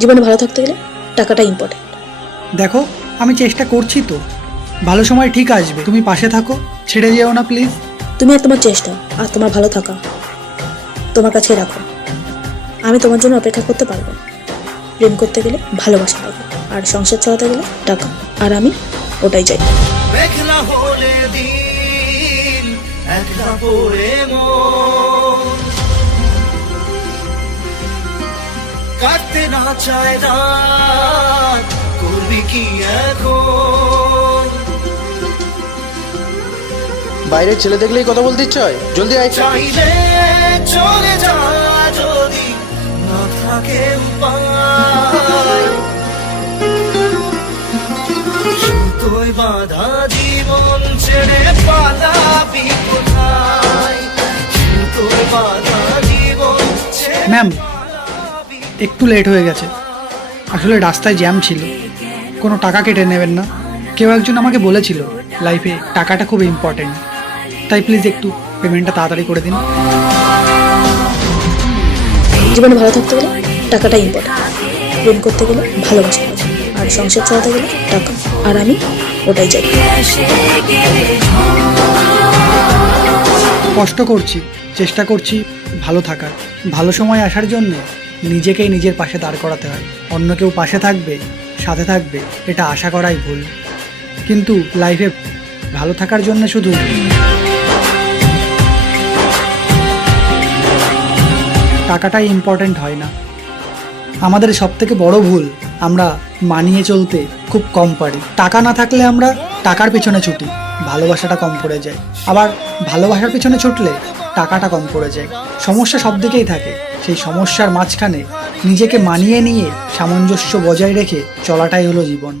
জীবনে ভালো থাকতে গেলে টাকাটা ইম্পর্টেন্ট। দেখো, আমি চেষ্টা করছি তো। ভালো সময় ঠিক আসবে, তুমি পাশে থাকো, ছেড়ে যেও না প্লিজ। তুমি আর তোমার চেষ্টা আর তোমার ভালো থাকা তোমার কাছে রাখো। আমি তোমার জন্য অপেক্ষা করতে পারবো না। প্রেম করতে গেলে ভালোবাসা লাগে, আর সংসার চালাতে গেলে টাকা, আর আমি ওটাই চাই। মেঘলা হলে দিন, একলা পড়ে মন, কাটতে না চায় রাত, করবি কি এখন? বাইরের ছেলে দেখলেই কথা বলতে ইচ্ছে হয়, জলদি আয়। চাইলে চলে যা, যদি না থাকে উপায়, সুতোয় বাঁধা জীবন ছেড়ে পালাবি কোথায়? সুতোয় বাঁধা জীবন ছেড়ে ম্যাম, একটু লেট হয়ে গেছে, আসলে রাস্তায় জ্যাম ছিল। কোনো টাকা কেটে নেবেন না। কেউ একজন আমাকে বলেছিল লাইফে টাকাটা খুব ইম্পর্টেন্ট, তাই প্লিজ একটু পেমেন্টটা তাড়াতাড়ি করে দিন। জীবনে ভালো থাকতে গেলে টাকাটা ইম্পর্টেন্ট। প্রেম করতে গেলে ভালোবাসা লাগে, আর সংসার চালাতে গেলে টাকা, আর আমি ওটাই চাই। কষ্ট করছি, চেষ্টা করছি ভালো থাকার। ভালো সময় আসার জন্য নিজেকেই নিজের পাশে দাঁড় করাতে হয়। অন্য কেউ পাশে থাকবে, সাথে থাকবে, এটা আশা করাই ভুল। কিন্তু লাইফে ভালো থাকার জন্য শুধু টাকাটাই ইম্পর্ট্যান্ট হয় না। আমাদের সবথেকে বড় ভুল, আমরা মানিয়ে চলতে খুব কম পারি। টাকা না থাকলে আমরা টাকার পিছনে ছুটি, ভালোবাসাটা কম পড়ে যায়। আবার ভালোবাসার পিছনে ছুটলে টাকাটা কম পড়ে যায়। সমস্যা সব দিকেই থাকে। সেই সমস্যার মাঝখানে নিজেকে মানিয়ে নিয়ে সামঞ্জস্য বজায় রেখে চলাটাই হলো জীবন।